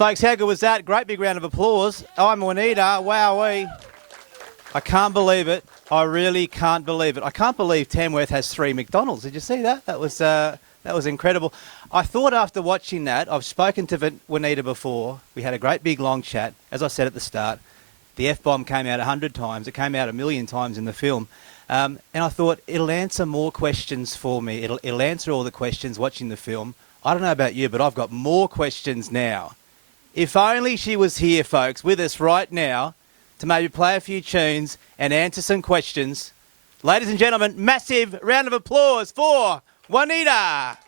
Folks, how good was that? Great big round of applause. I'm Wanita. Wowee. I can't believe it. I really can't believe it. I can't believe Tamworth has 3 McDonald's. Did you see that? That was incredible. I thought after watching that, I've spoken to Wanita before. We had a great big long chat. As I said at the start, the F-bomb came out 100 times. It came out 1,000,000 times in the film. And I thought it'll answer more questions for me. It'll answer all the questions watching the film. I don't know about you, but I've got more questions now. If only she was here, folks, with us right now to maybe play a few tunes and answer some questions. Ladies and gentlemen, massive round of applause for Wanita.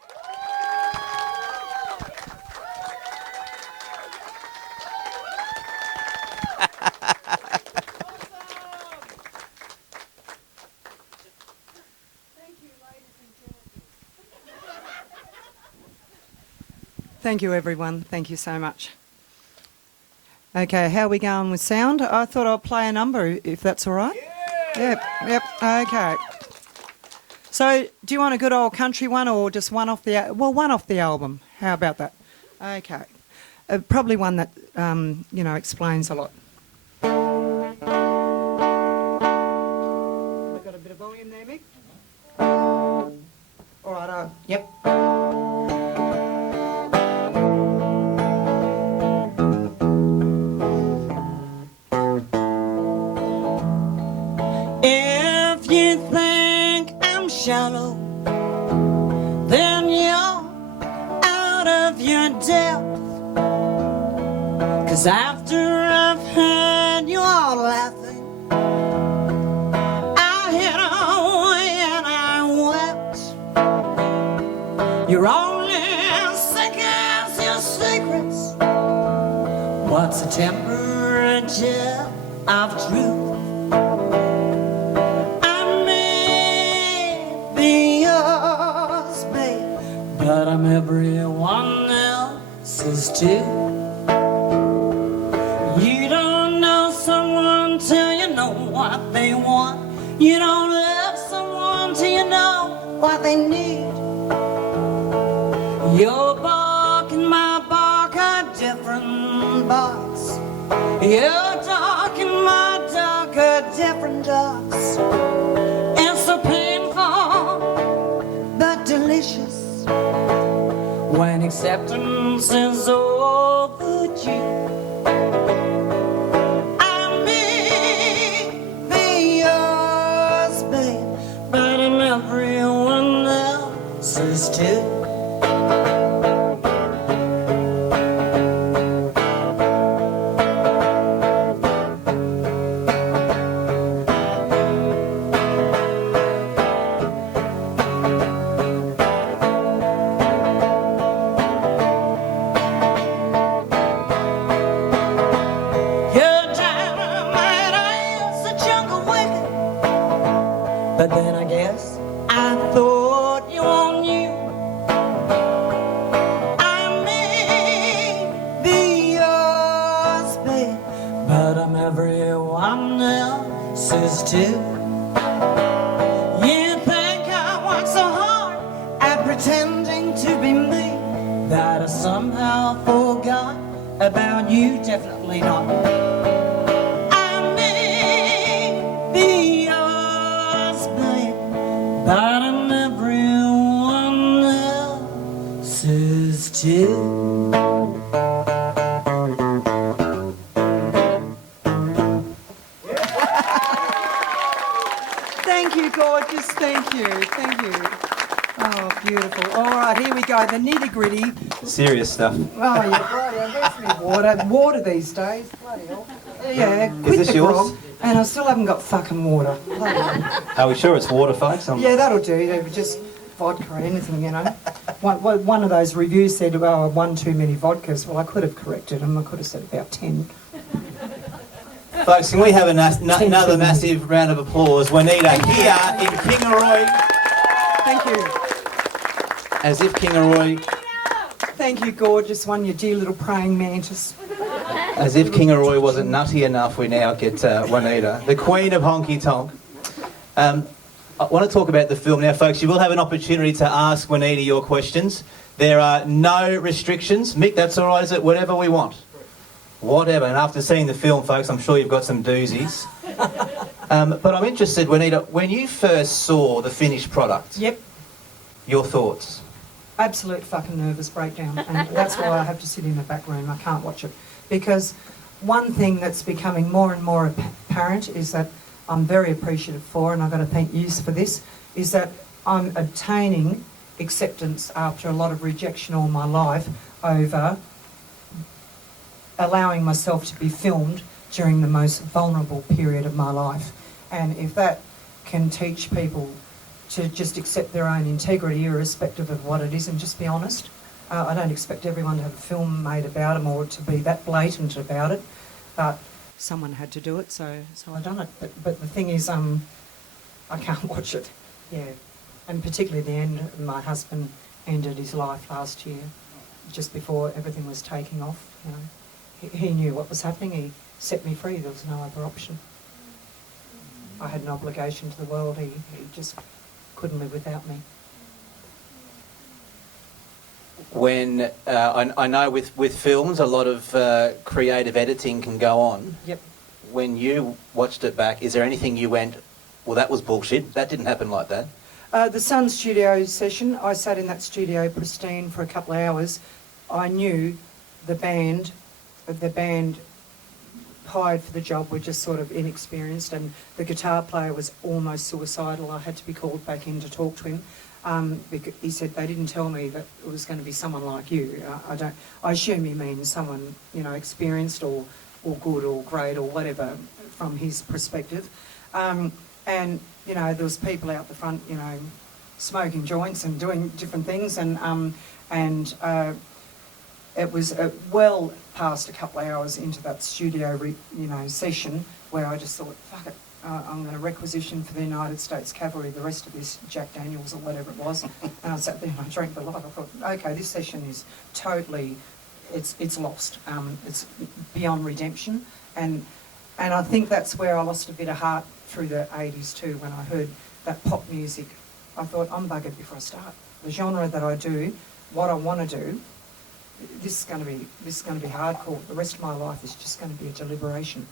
Thank you, everyone. Thank you so much. Okay, how are we going with sound? I thought I'd play a number, if that's all right. Yeah. Yep, okay. So, do you want a good old country one or just one off the album? How about that? Okay. Probably one that, explains a lot. Have I got a bit of volume there, Mick? All right, yep. If you think I'm shallow, then you're out of your depth. 'Cause after I've had you all laughing, I hid away and I wept. You're only as sick as your secrets. What's a temperature of truth? But I'm everyone else's too. You don't know someone till you know what they want. You don't love someone till you know what they need. Your bark and my bark are different barks. Your dark and my dark are different darks. It's so painful but delicious when acceptance is overdue. I may be yours, babe, but I'm everyone else's too. But then I guess I thought you all knew. I may be yours, babe, but I'm everyone else's too. You think I work so hard at pretending to be me that I somehow forgot about you? Definitely not. But I'm everyone else's too. Thank you, gorgeous. Thank you. Thank you. Oh, beautiful. All right, here we go. The nitty-gritty. Serious stuff. Oh, yeah, bloody hell. There's me water. Water these days. Bloody hell. Yeah, quit Is this the yours? grog, and I still haven't got fucking water. Bloody hell. Are we sure it's water, folks? Yeah, that'll do. Just vodka or anything, you know. One of those reviews said, oh, 1 too many vodkas. Well, I could have corrected them. I could have said about 10. Folks, can we have another massive round of applause? Wanita here in Kingaroy. Thank you. As if Kingaroy... Thank you, gorgeous one, you dear little praying mantis. As if Kingaroy wasn't nutty enough, we now get Wanita, the queen of honky tonk. I want to talk about the film now, folks. You will have an opportunity to ask Wanita your questions. There are no restrictions. Mick, that's all right, is it? Whatever we want. Whatever. And after seeing the film, folks, I'm sure you've got some doozies. But I'm interested, Wanita, when you first saw the finished product, Yep. your thoughts? Absolute fucking nervous breakdown, and that's why I have to sit in the back room. I can't watch it, because one thing that's becoming more and more apparent is that I'm very appreciative for, and I've got to thank you for this, is that I'm obtaining acceptance after a lot of rejection all my life over allowing myself to be filmed during the most vulnerable period of my life. And if that can teach people to just accept their own integrity irrespective of what it is and just be honest. I don't expect everyone to have a film made about them or to be that blatant about it, but someone had to do it, so I done it. But the thing is, I can't watch it. Yeah, and particularly the end. My husband ended his life last year, just before everything was taking off. You know, he knew what was happening. He set me free. There was no other option. I had an obligation to the world. He just couldn't live without me. When I know with films, a lot of creative editing can go on. Yep. When you watched it back, is there anything you went, well, that was bullshit, that didn't happen like that? The Sun studio session, I sat in that studio pristine for a couple of hours. I knew the band hired for the job were just sort of inexperienced, and the guitar player was almost suicidal. I had to be called back in to talk to him. Because he said they didn't tell me that it was going to be someone like you. I assume he means someone, you know, experienced or good or great or whatever from his perspective. And you know, there was people out the front, you know, smoking joints and doing different things, and it was well past a couple of hours into that studio, session where I just thought, fuck it, I'm going to requisition for the United States Cavalry the rest of this Jack Daniels or whatever it was. And I sat there and I drank the lot. I thought, okay, this session is totally, it's lost. It's beyond redemption. And I think that's where I lost a bit of heart through the 80s too, when I heard that pop music. I thought, I'm buggered before I start. The genre that I do, what I want to do, this is going to be hardcore. The rest of my life is just going to be a deliberation.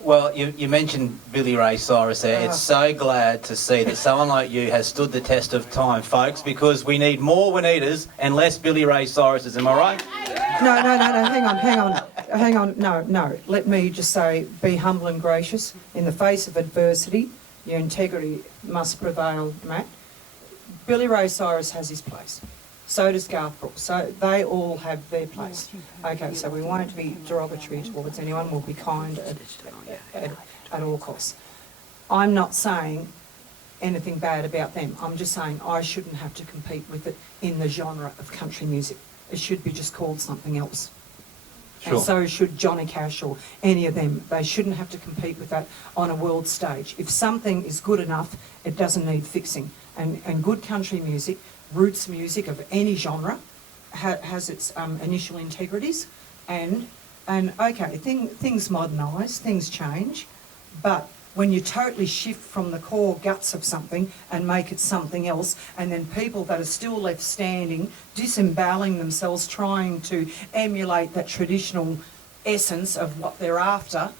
Well, you mentioned Billy Ray Cyrus there. It's so glad to see that someone like you has stood the test of time, folks, because we need more Wanitas and less Billy Ray Cyruses, am I right? No, hang on, no. Let me just say, be humble and gracious. In the face of adversity, your integrity must prevail, Matt. Billy Ray Cyrus has his place. So does Garth Brooks. So they all have their place. Okay, so we won't be derogatory towards anyone. We'll be kind at all costs. I'm not saying anything bad about them. I'm just saying I shouldn't have to compete with it in the genre of country music. It should be just called something else. Sure. And so should Johnny Cash or any of them. They shouldn't have to compete with that on a world stage. If something is good enough, it doesn't need fixing. And good country music, roots music of any genre, has its initial integrities, and okay, things modernise, things change, but when you totally shift from the core guts of something and make it something else, and then people that are still left standing, disemboweling themselves, trying to emulate that traditional essence of what they're after,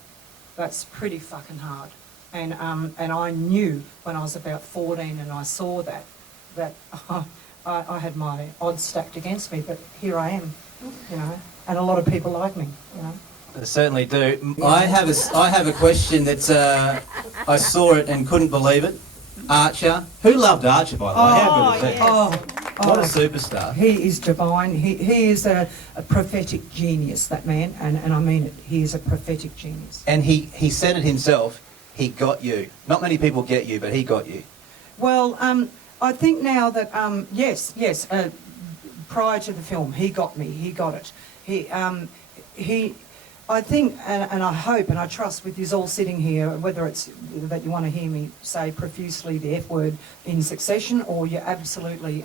that's pretty fucking hard. And I knew when I was about 14 and I saw that I had my odds stacked against me, but here I am, you know, and a lot of people like me, you know. They certainly do. Yeah. I have a question that's I saw it and couldn't believe it. Archer. Who loved Archer, by the way? How good is that? What a superstar. He is divine. He is a prophetic genius, that man, and I mean it. He is a prophetic genius. And he said it himself, he got you. Not many people get you, but he got you. Well, I think now that, yes, prior to the film, he got me, he got it. I think, and I hope and I trust with you all sitting here, whether it's that you want to hear me say profusely the F word in succession or you're absolutely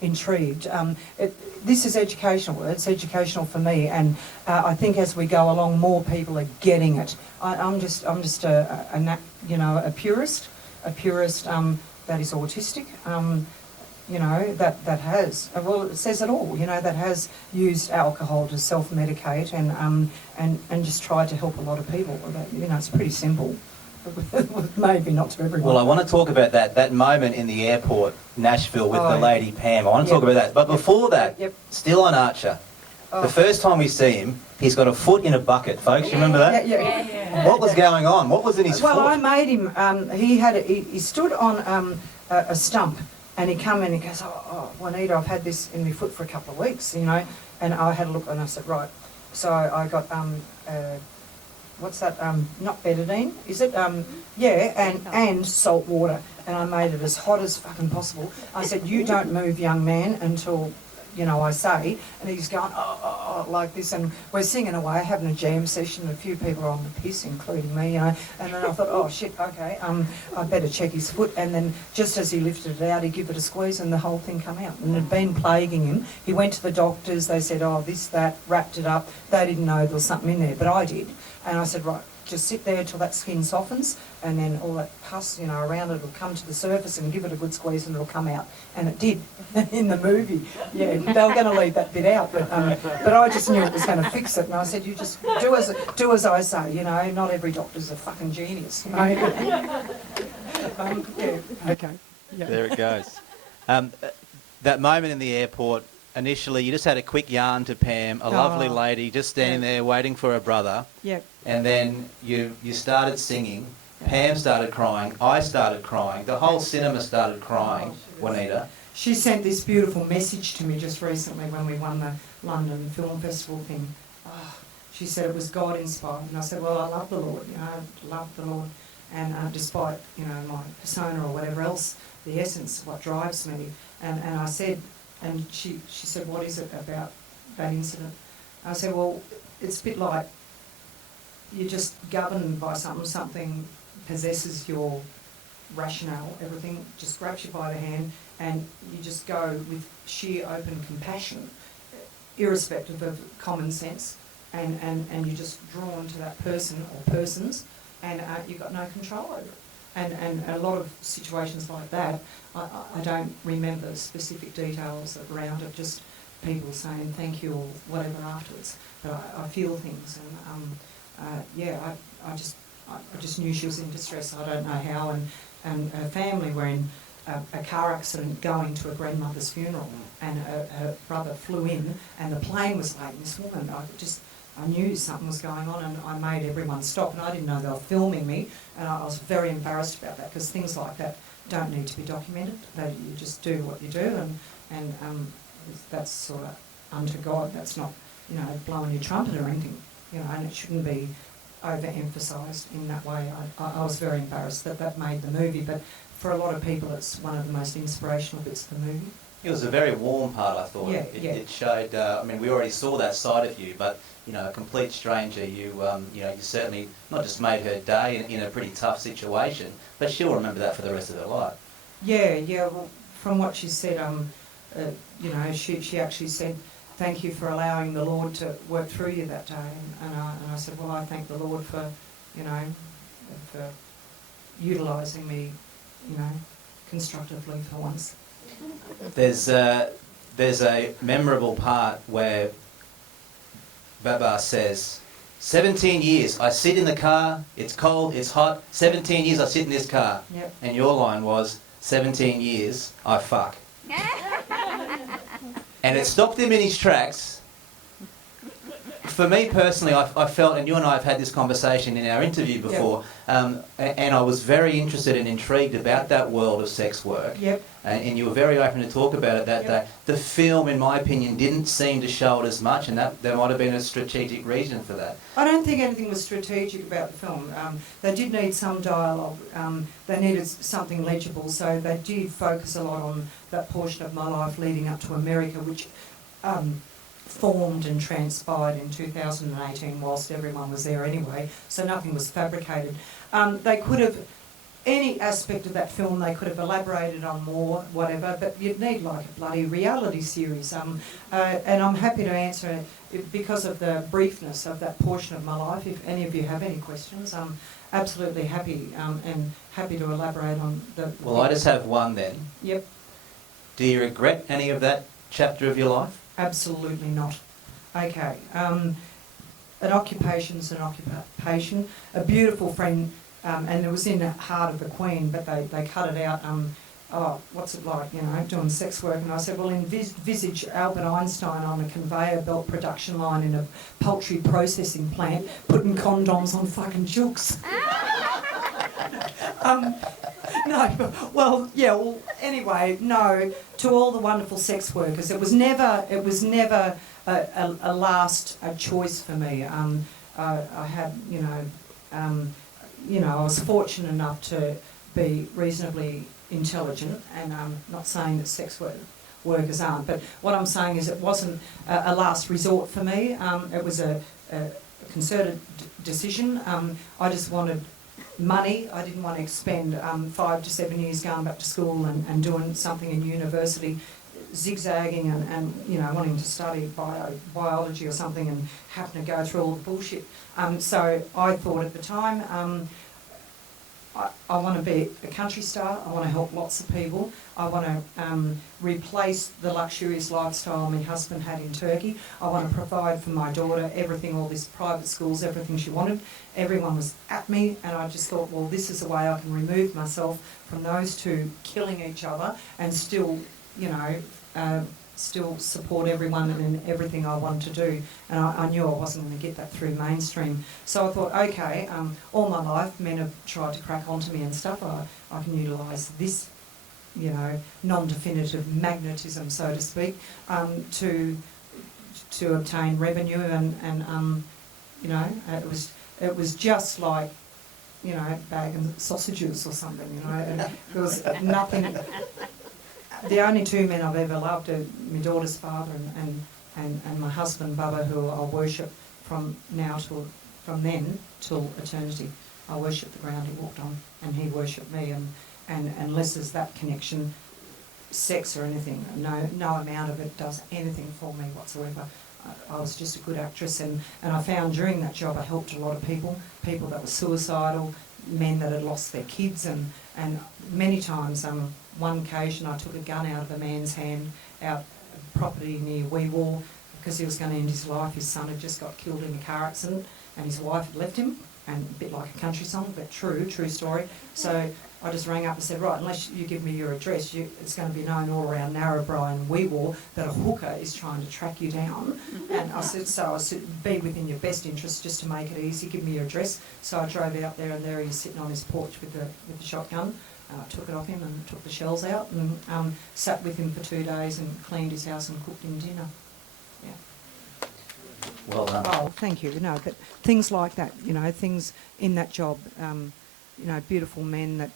intrigued. This is educational. It's educational for me, and I think as we go along, more people are getting it. I'm just a purist, a purist that is autistic, you know, that has, well, it says it all, you know, that has used alcohol to self-medicate and just tried to help a lot of people. You know, it's pretty simple. Maybe not to everyone. Well, I want to talk about that moment in the airport, Nashville, with the lady Pam. I want to talk about that. But before that, still on Archer, the first time we see him, he's got a foot in a bucket, folks. You remember that? Yeah. What was going on? What was in his foot? Well, I made him, he stood on a stump and he come in and he goes, oh, Wanita, I've had this in my foot for a couple of weeks, you know. And I had a look and I said, right. So I got, what's that, not betadine, is it? And salt water. And I made it as hot as fucking possible. I said, you don't move, young man, until, you know, I say. And he's going, oh, like this. And we're singing away, having a jam session. A few people are on the piss, including me, you know. And then I thought, oh, shit, okay, I better check his foot. And then just as he lifted it out, he gave it a squeeze and the whole thing come out. And it had been plaguing him. He went to the doctors. They said, oh, this, that, wrapped it up. They didn't know there was something in there, but I did. And I said, right, just sit there till that skin softens, and then all that pus, you know, around it will come to the surface, and give it a good squeeze and it'll come out. And it did in the movie. Yeah, they were going to leave that bit out, but I just knew it was going to fix it. And I said, you just do as I say, you know, not every doctor's a fucking genius. You know? Yeah, okay. Yeah. There it goes. That moment in the airport, initially you just had a quick yarn to Pam, a lovely lady just standing there waiting for her brother. Yep. And then you started singing. Pam started crying. I started crying. The whole cinema started crying, Wanita. She sent this beautiful message to me just recently when we won the London Film Festival thing. Oh, she said it was God inspired. And I said, well, I love the Lord, you know, I love the Lord. And despite, you know, my persona or whatever else, the essence of what drives me. And I said, and she said, what is it about that incident? I said, well, it's a bit like you're just governed by something possesses your rationale, everything just grabs you by the hand and you just go with sheer open compassion, irrespective of common sense, and you're just drawn to that person or persons and you've got no control over it. And a lot of situations like that, I don't remember specific details around it, just people saying thank you or whatever afterwards. But I feel things, and I just knew she was in distress. I don't know how, and her family were in a car accident going to a grandmother's funeral, and her brother flew in, and the plane was late. And this woman, I knew something was going on, and I made everyone stop, and I didn't know they were filming me, and I was very embarrassed about that, because things like that don't need to be documented. You just do what you do, and that's sort of unto God. That's not, you know, blowing your trumpet or anything, you know, and it shouldn't be overemphasised in that way. I was very embarrassed that made the movie, but for a lot of people it's one of the most inspirational bits of the movie. It was a very warm part, I thought. Yeah, It showed, I mean, we already saw that side of you, but, you know, a complete stranger, you certainly not just made her day in a pretty tough situation, but she'll remember that for the rest of her life. Yeah, well, from what she said, you know, she actually said, thank you for allowing the Lord to work through you that day. And I said, well, I thank the Lord for, you know, for utilising me, you know, constructively for once. There's a memorable part where Baba says, 17 years, I sit in the car, it's cold, it's hot, 17 years I sit in this car. Yep. And your line was, 17 years, I fuck. And it stopped him in his tracks. For me personally, I felt, and you and I have had this conversation in our interview before, and I was very interested and intrigued about that world of sex work. Yep. And you were very open to talk about it that day. The film, in my opinion, didn't seem to show it as much, and that there might have been a strategic reason for that. I don't think anything was strategic about the film. They did need some dialogue. They needed something legible, so they did focus a lot on that portion of my life leading up to America, which formed and transpired in 2018 whilst everyone was there anyway, so nothing was fabricated. They could have any aspect of that film they could have elaborated on more, whatever, but you'd need like a bloody reality series. And I'm happy to answer it because of the briefness of that portion of my life. If any of you have any questions, I'm absolutely happy and happy to elaborate on the... Well, I just have one then. Yep. Do you regret any of that chapter of your life? Absolutely not. Okay. An occupation's an occupation. A beautiful friend, and it was in the Heart of the Queen, but they cut it out. What's it like, you know, doing sex work? And I said, well, envisage Albert Einstein on a conveyor belt production line in a poultry processing plant, putting condoms on fucking jooks. No, well, yeah, well, anyway, no, to all the wonderful sex workers, it was never a last choice for me. I had, I was fortunate enough to be reasonably intelligent, and I'm not saying that sex workers aren't, but what I'm saying is it wasn't a last resort for me. It was a concerted decision. I just wanted money. I didn't want to expend 5 to 7 years going back to school and doing something in university, zigzagging and wanting to study biology or something and having to go through all the bullshit. So I thought at the time, I want to be a country star. I want to help lots of people. I want to replace the luxurious lifestyle my husband had in Turkey. I want to provide for my daughter everything, all these private schools, everything she wanted. Everyone was at me, and I just thought, well, this is a way I can remove myself from those two killing each other and still, still support everyone in everything I wanted to do. And I knew I wasn't going to get that through mainstream. So I thought, okay, all my life men have tried to crack onto me and stuff. I can utilise this, non-definitive magnetism, so to speak, to obtain revenue and it was just like, bagging sausages or something, and there was nothing. The only two men I've ever loved are my daughter's father and my husband, Bubba, who I'll worship from then till eternity. I worship the ground he walked on, and he worshipped me, and unless there's that connection, sex or anything, no amount of it does anything for me whatsoever. I was just a good actress, and I found during that job I helped a lot of people that were suicidal, men that had lost their kids, and many times, one occasion I took a gun out of a man's hand out of property near Wee Waa because he was going to end his life. His son had just got killed in a car accident and his wife had left him, and a bit like a country song, but true story. So I just rang up and said, right, unless you give me your address, it's going to be known all around Narrabri and Wee Waa that a hooker is trying to track you down. And I said, be within your best interest just to make it easy, give me your address. So I drove out there, and there he was sitting on his porch with the shotgun. I took it off him and took the shells out and sat with him for 2 days and cleaned his house and cooked him dinner. Yeah. Well done. Oh, thank you. No, but things like that, things in that job, beautiful men that,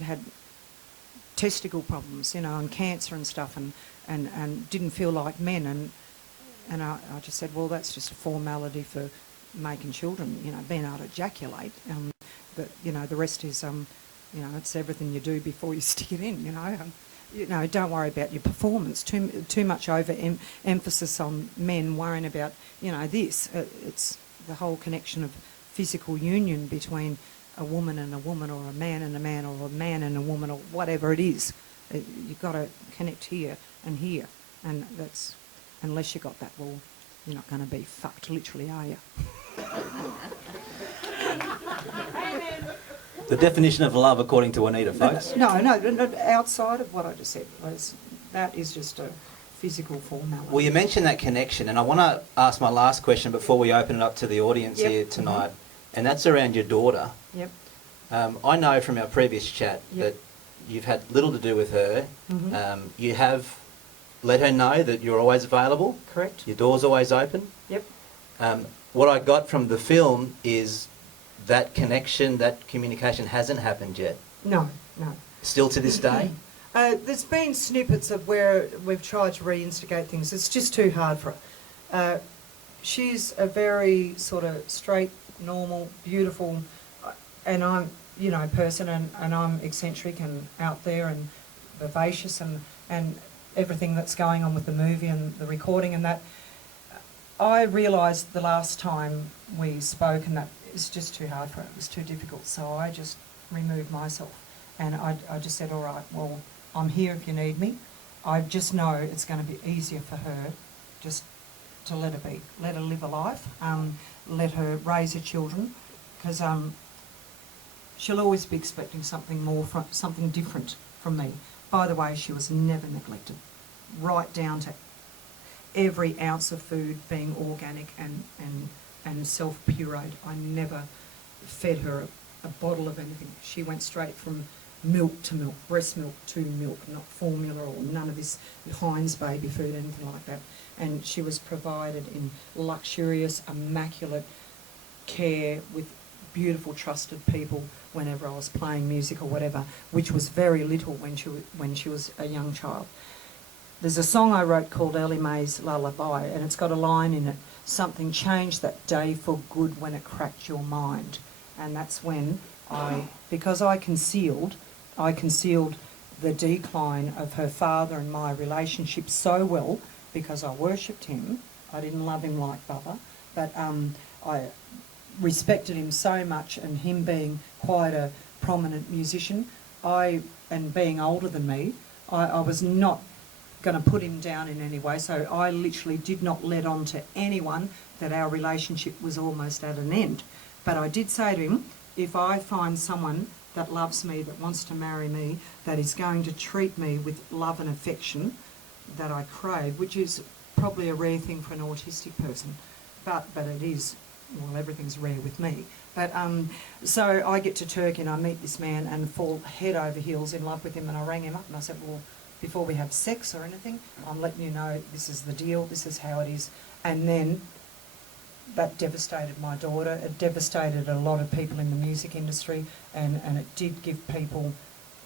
had testicle problems, and cancer and stuff, and didn't feel like men, and I just said, well, that's just a formality for making children, being able to ejaculate. But the rest is it's everything you do before you stick it in. Don't worry about your performance. Too much emphasis on men worrying about this. It's the whole connection of physical union between a woman and a woman, or a man and a man, or a man and a woman, or whatever it is. You've got to connect here and here, and that's, unless you got that, well, you're not going to be fucked, literally, are you? The definition of love, according to Wanita, folks. No, outside of what I just said, that is just a physical formality. Well, you mentioned that connection, and I want to ask my last question before we open it up to the audience here tonight, and that's around your daughter. Yep. I know from our previous chat that you've had little to do with her. You have let her know that you're always available. Correct. Your door's always open. Yep. What I got from the film is that connection, that communication hasn't happened yet. No. Still to this day? There's been snippets of where we've tried to reinstigate things. It's just too hard for her. She's a very sort of straight, normal, beautiful, and I'm, person, and I'm eccentric and out there and vivacious and everything that's going on with the movie and the recording and that. I realised the last time we spoke and that it's just too hard for it. It was too difficult. So I just removed myself and I just said, all right, well, I'm here if you need me. I just know it's going to be easier for her just to let her be, let her live a life, let her raise her children, because she'll always be expecting something more, something different from me. By the way, she was never neglected, right down to every ounce of food being organic and self-pureed. I never fed her a bottle of anything. She went straight from milk to milk, breast milk to milk, not formula or none of this Heinz baby food, anything like that. And she was provided in luxurious, immaculate care with beautiful, trusted people whenever I was playing music or whatever, which was very little when she was a young child. There's a song I wrote called Ellie Mae's Lullaby, and it's got a line in it, something changed that day for good when it cracked your mind. And that's when because I concealed the decline of her father and my relationship so well because I worshipped him. I didn't love him like Bubba, but I respected him so much, and him being quite a prominent musician, and being older than me, I was not going to put him down in any way, so I literally did not let on to anyone that our relationship was almost at an end. But I did say to him, if I find someone that loves me, that wants to marry me, that is going to treat me with love and affection that I crave, which is probably a rare thing for an autistic person, but it is, well, everything's rare with me. But so I get to Turkey and I meet this man and fall head over heels in love with him, and I rang him up and I said, well, before we have sex or anything, I'm letting you know this is the deal, this is how it is. And then that devastated my daughter, it devastated a lot of people in the music industry, and it did give people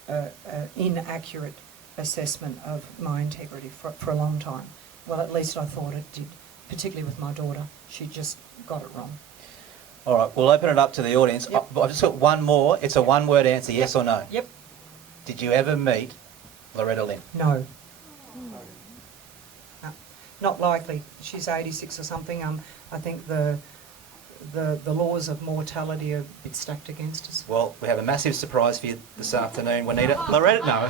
an inaccurate assessment of my integrity for a long time. Well, at least I thought it did, particularly with my daughter. She just got it wrong. All right, we'll open it up to the audience. Yep. I've just got one more. It's a one-word answer, yes or no. Yep. Did you ever meet Loretta Lynn? No. No. Not likely. She's 86 or something. I think the laws of mortality are a bit stacked against us. Well, we have a massive surprise for you this afternoon, Wanita. Loretta, no.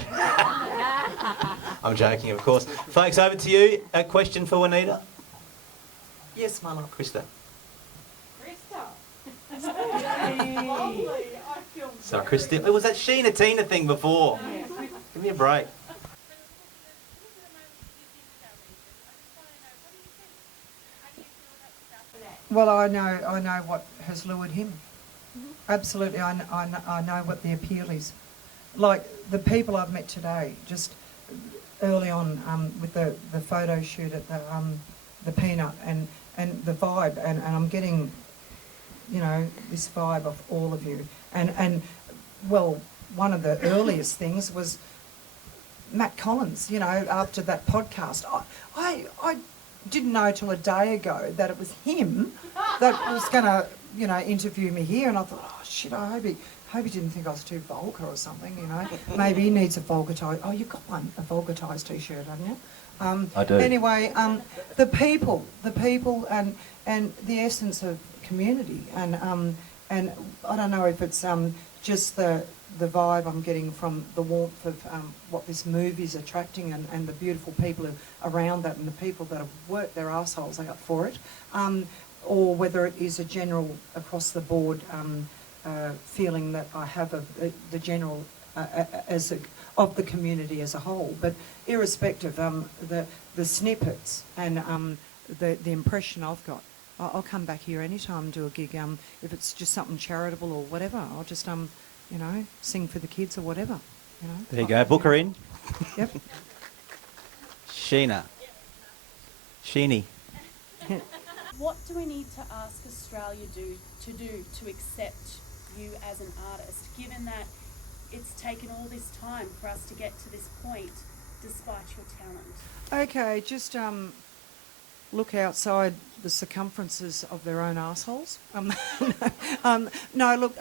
I'm joking, of course. Folks, over to you. A question for Wanita? Yes, my love. Krista. Krista. So, Krista, it was that Tina thing before. Give me a break. Well, I know what has lured him. Absolutely, I know what the appeal is. Like the people I've met today, just early on with the photo shoot at the Peanut and the vibe, and I'm getting, this vibe of all of you. And well, one of the earliest things was Matt Collins, after that podcast. I didn't know till a day ago that it was him that was going to, interview me here, and I thought, oh shit, I hope he didn't think I was too vulgar or something, Maybe he needs a vulgatised. Oh, you've got a vulgatised t-shirt, haven't you? I do. Anyway, the people, and the essence of community, and I don't know if it's just the vibe I'm getting from the warmth of what this movie's attracting, and the beautiful people around that, and the people that have worked their arseholes out for it, or whether it is a general across the board feeling that I have of the general of the community as a whole. But irrespective, the snippets and the impression I've got, I'll come back here anytime and do a gig. If it's just something charitable or whatever, I'll just sing for the kids or whatever. There you go. Book her in. Yep. Sheena. Sheeny. What do we need to ask Australia to accept you as an artist, given that it's taken all this time for us to get to this point, despite your talent? Okay, just look outside the circumferences of their own arseholes. No, look,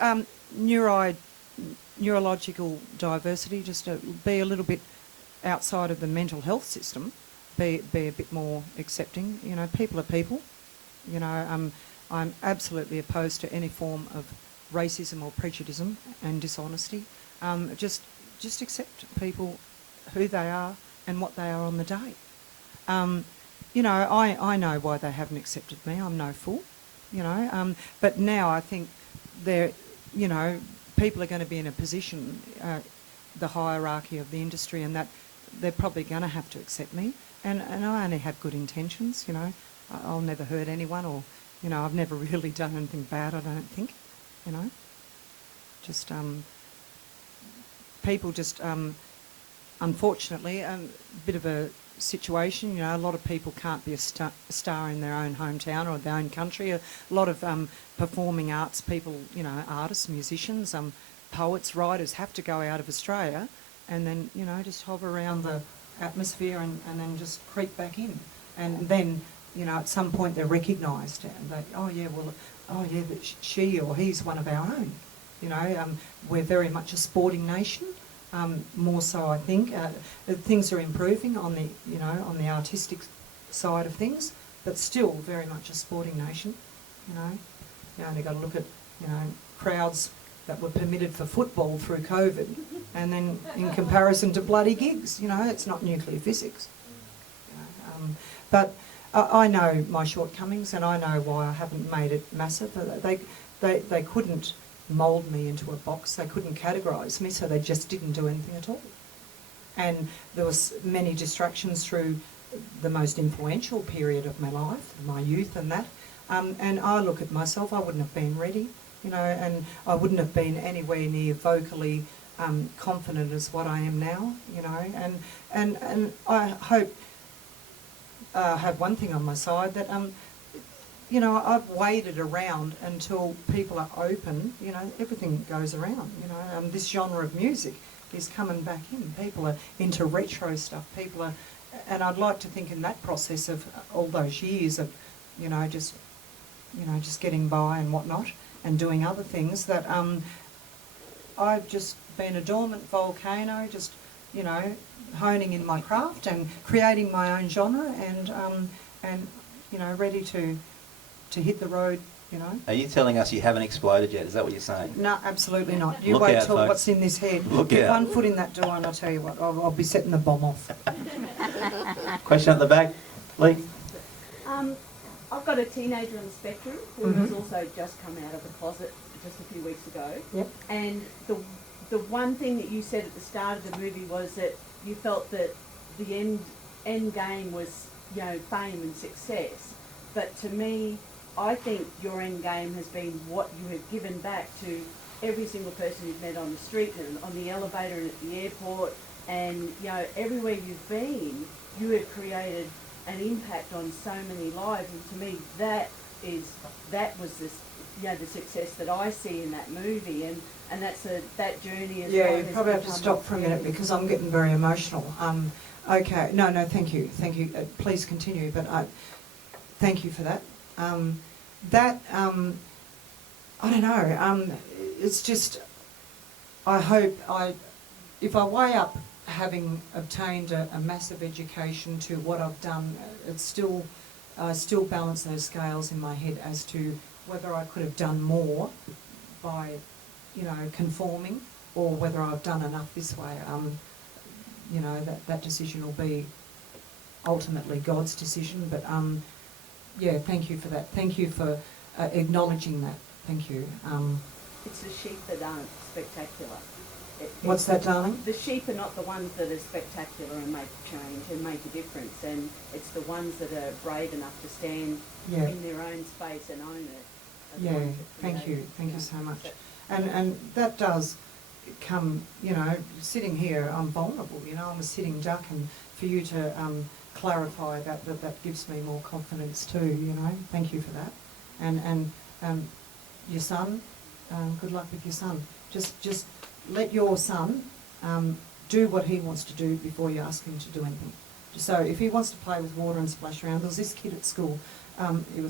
neurological diversity, just to be a little bit outside of the mental health system, be a bit more accepting. You know, people are people. You know, I'm absolutely opposed to any form of racism or prejudice and dishonesty. Just accept people who they are and what they are on the day. You know, I know why they haven't accepted me. I'm no fool, you know. But now I think they're, you know, people are going to be in a position, the hierarchy of the industry, and that they're probably going to have to accept me. And I only have good intentions, you know. I'll never hurt anyone, or, you know, I've never really done anything bad, I don't think, you know. Just, people just, unfortunately, a bit of a situation, you know, a lot of people can't be a star in their own hometown or their own country. A lot of performing arts people, you know, artists, musicians, poets, writers have to go out of Australia and then, you know, just hover around the atmosphere and then just creep back in. And then, you know, at some point they're recognised and they, oh yeah, but she or he's one of our own. You know, we're very much a sporting nation. More so, I think. Things are improving on the, you know, on the artistic side of things, but still very much a sporting nation. You know, you only got to look at, you know, crowds that were permitted for football through COVID, and then in comparison to bloody gigs, you know, it's not nuclear physics. You know, but I know my shortcomings, and I know why I haven't made it massive. They couldn't mould me into a box. They couldn't categorise me, so they just didn't do anything at all. And there was many distractions through the most influential period of my life, my youth and that. And I look at myself, I wouldn't have been ready, you know, and I wouldn't have been anywhere near vocally confident as what I am now, you know. And I hope I have one thing on my side, that you know, I've waited around until people are open. You know, everything goes around. You know, this genre of music is coming back in. People are into retro stuff. People are, and I'd like to think in that process of all those years of, you know, just getting by and whatnot, and doing other things, that I've just been a dormant volcano, just, you know, honing in my craft and creating my own genre, and you know, ready to hit the road, you know. Are you telling us you haven't exploded yet? Is that what you're saying? No, absolutely not. You Look wait out, till folks. what's in this head. Look Get out. one foot in that door and I'll tell you what, I'll be setting the bomb off. Question at the back, Lee. I've got a teenager on the spectrum who has also just come out of the closet just a few weeks ago. Yep. And the one thing that you said at the start of the movie was that you felt that the end game was, you know, fame and success. But to me, I think your end game has been what you have given back to every single person you've met on the street and on the elevator and at the airport, and, you know, everywhere you've been, you have created an impact on so many lives. And to me, that was this, you know, the success that I see in that movie, and that's that journey as well. Yeah, you probably have to stop for a minute because I'm getting very emotional. Okay, no, thank you. Please continue, but thank you for that. I don't know, it's just, I hope if I weigh up having obtained a massive education to what I've done, I still balance those scales in my head as to whether I could have done more by, you know, conforming, or whether I've done enough this way. You know, that decision will be ultimately God's decision, but yeah, thank you for that. Thank you for acknowledging that. Thank you. It's the sheep that aren't spectacular. What's that, darling? The sheep are not the ones that are spectacular and make change and make a difference, and it's the ones that are brave enough to stand in their own space and own it. Yeah, thank you so much. And that does come, you know, sitting here, I'm vulnerable, you know, I'm a sitting duck, and for you to clarify that gives me more confidence too, you know. Thank you for that. And your son, good luck with your son. Just let your son do what he wants to do before you ask him to do anything. So if he wants to play with water and splash around, there was this kid at school, and I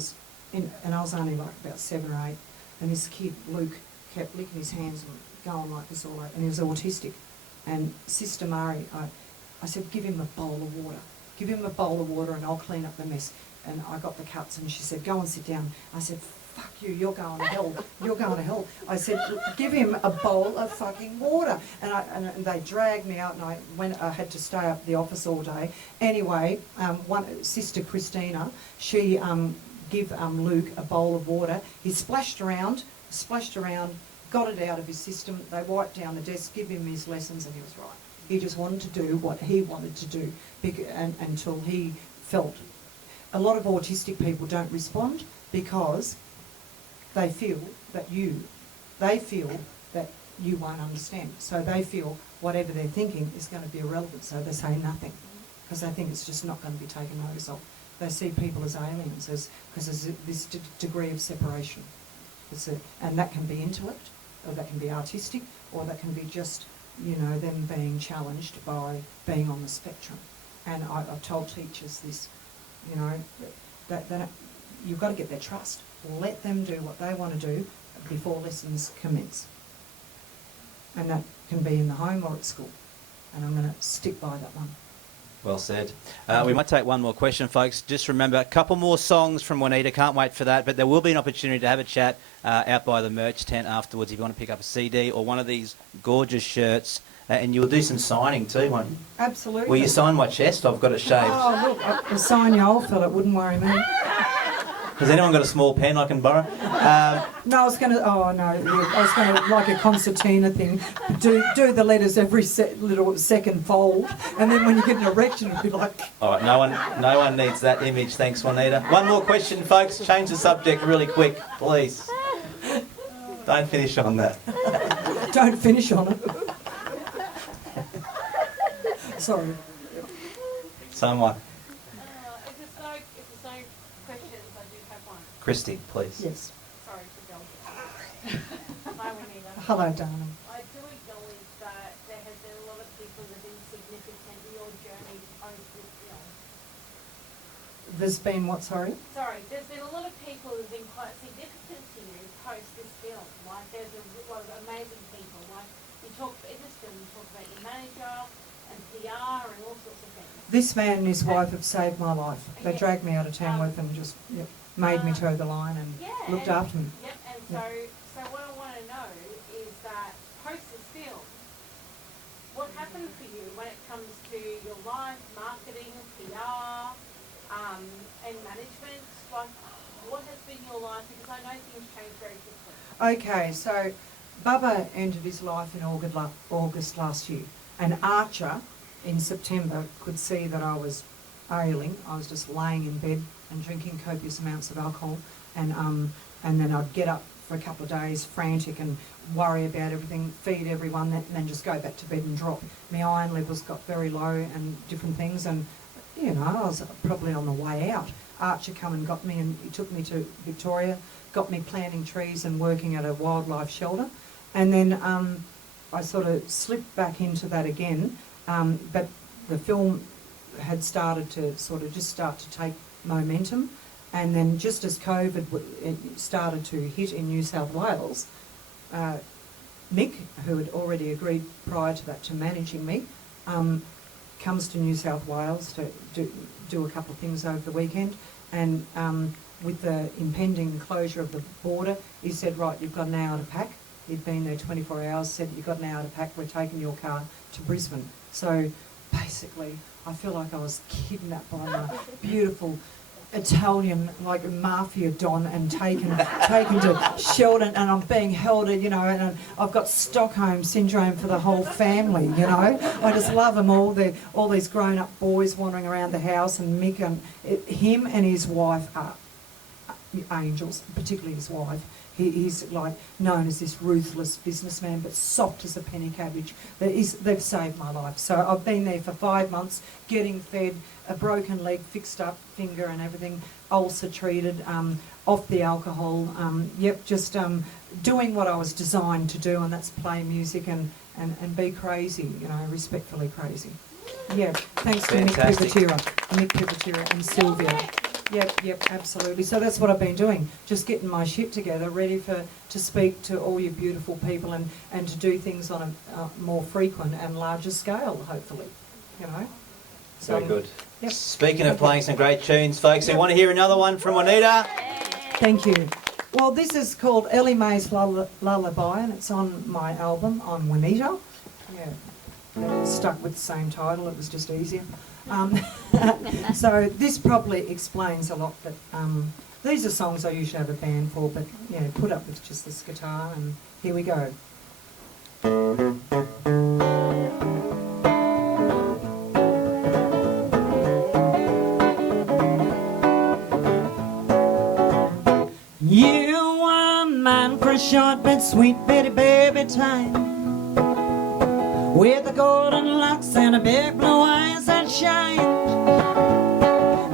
was only like about 7 or 8, and this kid, Luke, kept licking his hands and going like this all over, and he was autistic. And Sister Murray, I said, give him a bowl of water. Give him a bowl of water and I'll clean up the mess. And I got the cuts and she said, go and sit down. I said, fuck you, you're going to hell. You're going to hell. I said, give him a bowl of fucking water. And they dragged me out and I had to stay up at the office all day. Anyway, Sister Christina, she give Luke a bowl of water. He splashed around, got it out of his system. They wiped down the desk, give him his lessons, and he was right. He just wanted to do what he wanted to do until he felt. A lot of autistic people don't respond because they feel that you won't understand. So they feel whatever they're thinking is going to be irrelevant, so they say nothing because they think it's just not going to be taken notice of. They see people as aliens because there's this degree of separation. And that can be intellect, or that can be artistic, or that can be just, them being challenged by being on the spectrum. And I've told teachers this, that you've got to get their trust. Let them do what they want to do before lessons commence. And that can be in the home or at school. And I'm going to stick by that one. Well said. We might take one more question, folks. Just remember, a couple more songs from Wanita. Can't wait for that. But there will be an opportunity to have a chat out by the merch tent afterwards if you want to pick up a CD or one of these gorgeous shirts. And you'll do some signing too, won't you? Absolutely. Will you sign my chest? I've got it shaved. Oh, look, I'll sign your old fella. It wouldn't worry me. Has anyone got a small pen I can borrow? No, I was going to, like a concertina thing, do the letters every little second fold, and then when you get an erection, it'd be like... All right, no one needs that image. Thanks, Wanita. One more question, folks. Change the subject really quick, please. Don't finish on that. Don't finish on it. Sorry. Someone. If there's no questions, I do have one. Christy, please. Yes. Sorry for Delta. Hi, Wanita. Hello, darling. I do acknowledge that there has been a lot of people that have been significant in your journey post this film. There's been what, sorry? Sorry, there's been a lot of people who have been quite significant to you post this film. Like, there's a lot of amazing people. Like, you talk about this film, you talk about your manager and PR and all sorts of things. This man and his wife have saved my life. They Yeah. dragged me out of Tamworth and just made me toe the line and looked after me. Yep, and so what I want to know is that post this film, what happened for you when it comes to your life, marketing, PR, and management? Like, what has been your life? Because I know things change very quickly. Okay, so Bubba ended his life in August last year, and Archer in September could see that I was ailing. I was just laying in bed and drinking copious amounts of alcohol, and then I'd get up for a couple of days frantic and worry about everything, feed everyone, and then just go back to bed and drop. My iron levels got very low and different things, and I was probably on the way out. Archer come and got me, and he took me to Victoria, got me planting trees and working at a wildlife shelter, and then I sort of slipped back into that again, but the film had started to start to take momentum, and then just as COVID started to hit in New South Wales, Mick, who had already agreed prior to that to managing me, comes to New South Wales to do a couple of things over the weekend, and with the impending closure of the border, he said, right, you've got an hour to pack. He'd been there 24 hours, said, you've got an hour to pack, we're taking your car to Brisbane. So basically, I feel like I was kidnapped by a beautiful Italian, like mafia don, and taken to Sheldon, and I'm being held, and I've got Stockholm syndrome for the whole family, I just love them all. They're all these grown-up boys wandering around the house, and Mick and him and his wife are angels, particularly his wife. He's like known as this ruthless businessman, but soft as a penny cabbage. They've saved my life. So I've been there for 5 months, getting fed, a broken leg fixed up, finger and everything, ulcer treated, off the alcohol. Just doing what I was designed to do, and that's play music and be crazy, respectfully crazy. Yeah, thanks to Fantastic. Mick Pivatera and Sylvia. Yep, absolutely. So that's what I've been doing, just getting my shit together, ready to speak to all you beautiful people and to do things on a more frequent and larger scale, hopefully, you know. So, Very good. Yep. Speaking of playing some great tunes, folks, we want to hear another one from Wanita. Thank you. Well, this is called Ellie Mae's Lullaby, and it's on my album, I'm Wanita. Yeah, stuck with the same title, it was just easier. So this probably explains a lot, but these are songs I usually have a band for, but you know, put up with just this guitar, and here we go. You were mine for a short but sweet bitty baby time, with the golden locks and a big blue eyes that shine.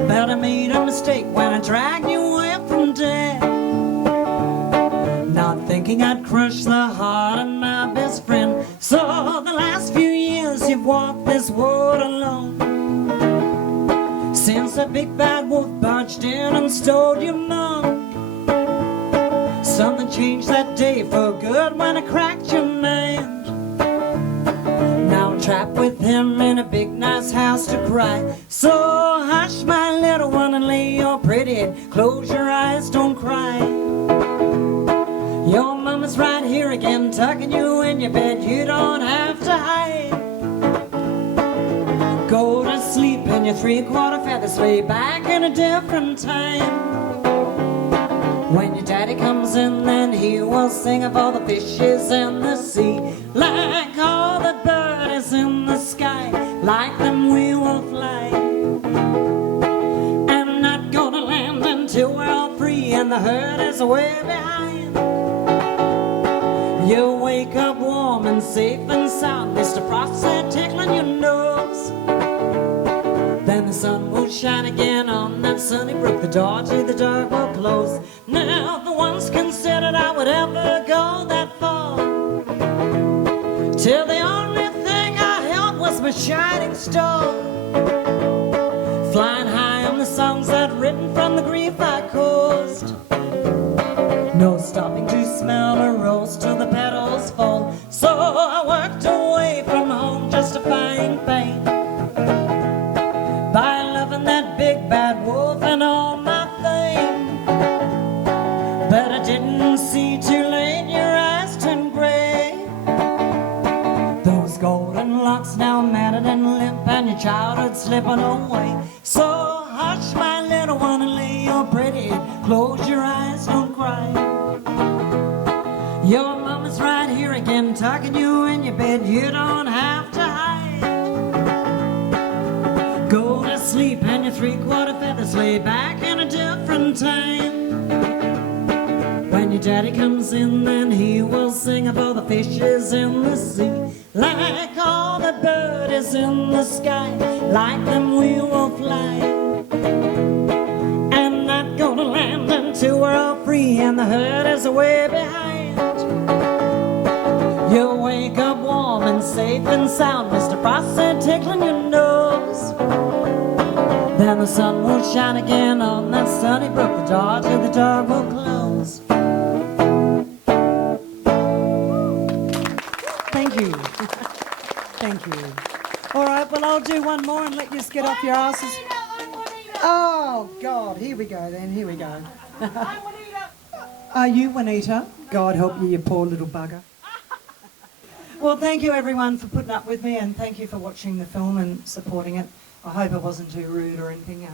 But I made a mistake when I dragged you away from dad, not thinking I'd crush the heart of my best friend. So the last few years you've walked this road alone, since a big bad wolf barged in and stole your mom. Something changed that day for good when I cracked your mind. Now I'm trapped with him in a big nice house to cry. So hush my little one and lay your pretty head, close your eyes, don't cry. Your mama's right here again, tucking you in your bed, you don't have to hide. Go to sleep in your three-quarter feathers, lay back in a different time. When your daddy comes in, then he will sing of all the fishes in the sea, like all the birds in the sky, like them we will fly. And I'm not gonna land until we're all free and the herd is way behind. You wake up warm and safe and sound, Mr. Frost said, tickling your nose. Then the sun will shine again on that sunny brook, the door to the dark will close. Now the once considered I would ever go that far, till the only thing I held was my shining star. Flying high on the songs I'd written from the grief I caused, no stopping to smell a rose till the petals fall. So I worked away from home justifying pain by loving that big bad wolf and all my fame. But I didn't see too late, your eyes turned gray. Those golden locks now matted and limp, and your childhood slipping away. So hush my little one and lay your pretty head, close your eyes, don't cry. Your mama's right here again, tucking you in your bed, you don't have to hide. Go to sleep and your three-quarter feathers lay back in a different time. When your daddy comes in, then he will sing of all the fishes in the sea, like all the birds in the sky, like them we will fly. And not gonna land until we're all free and the herd is way behind. You wake up warm and safe and sound, Mr. Frost said, tickling your nose. Then the sun will shine again on that sunny brook, the door to the dark will close. Thank you. Thank you. All right, well, I'll do one more and let you get off your asses. Oh, God, here we go then, here we go. Are you Wanita? God help you, you poor little bugger. Well, thank you everyone for putting up with me, and thank you for watching the film and supporting it. I hope I wasn't too rude or anything,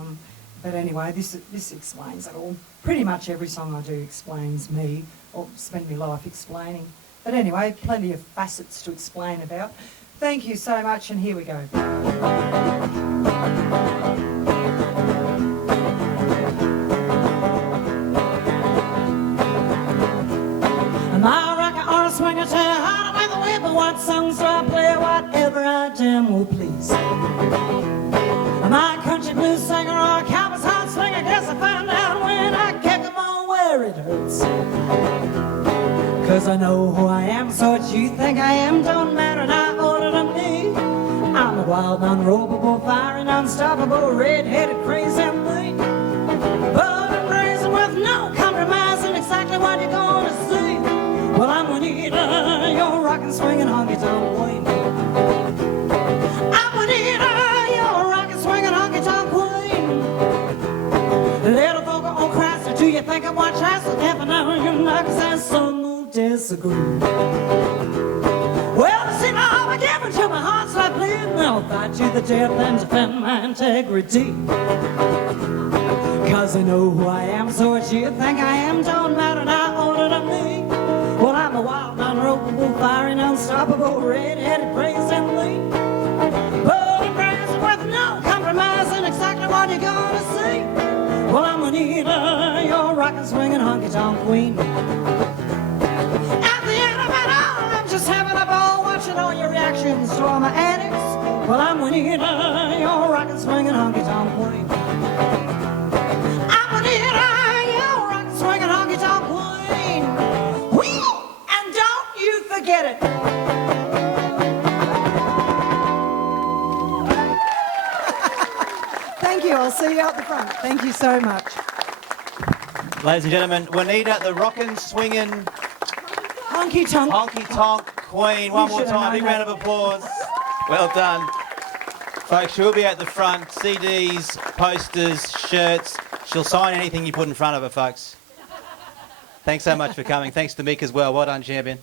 but anyway, this explains it all. Pretty much every song I do explains me, or spend my life explaining. But anyway, plenty of facets to explain about. Thank you so much, and here we go. Am I a rocker or a swinger, tell you how to wear the whip, but what songs do I play? Whatever I damn will please. Am I a country blues singer or a cowboy's hot swinger? Guess I find out when I kick 'em on where it hurts. 'Cause I know who I am, so what you think I am don't matter, not older than me. I'm a wild, unrollable, fiery, unstoppable, red-headed, crazy me. honky-tonk queen. I'm Wanita, you're a rockin', swingin' honky-tonk queen. Little folk on Chrysler, do you think I want Chrysler? Never know you know, 'cause there's some who disagree. Well, to see my heart be given to my heart's like bleeding, I'll fight to the death and defend my integrity. 'Cause I know who I am, so what you think I am don't matter, not only to me. Well, I'm a wild, unropeable, fiery, unstoppable, red-headed, praising lead. But I'm praising with no compromise, and exactly what you're gonna see. Well, I'm Wanita, you're rockin', swingin' honky-tonk queen. At the end of it all, I'm just having a ball watching all your reactions to all my antics. Well, I'm Wanita, you're rockin', swingin' honky-tonk queen. I'm Wanita, you're rockin', swingin' honky-tonk queen. Whee! And don't you forget it. Thank you. I'll see you out the front. Thank you so much. Ladies and gentlemen, Wanita, the rockin', swinging, Honky-tonk. honky-tonk queen. One more should have time, big known round of applause. Well done. Folks, she'll be at the front. CDs, posters, shirts. She'll sign anything you put in front of her, folks. Thanks so much for coming. Thanks to Mick as well. Well done, champion.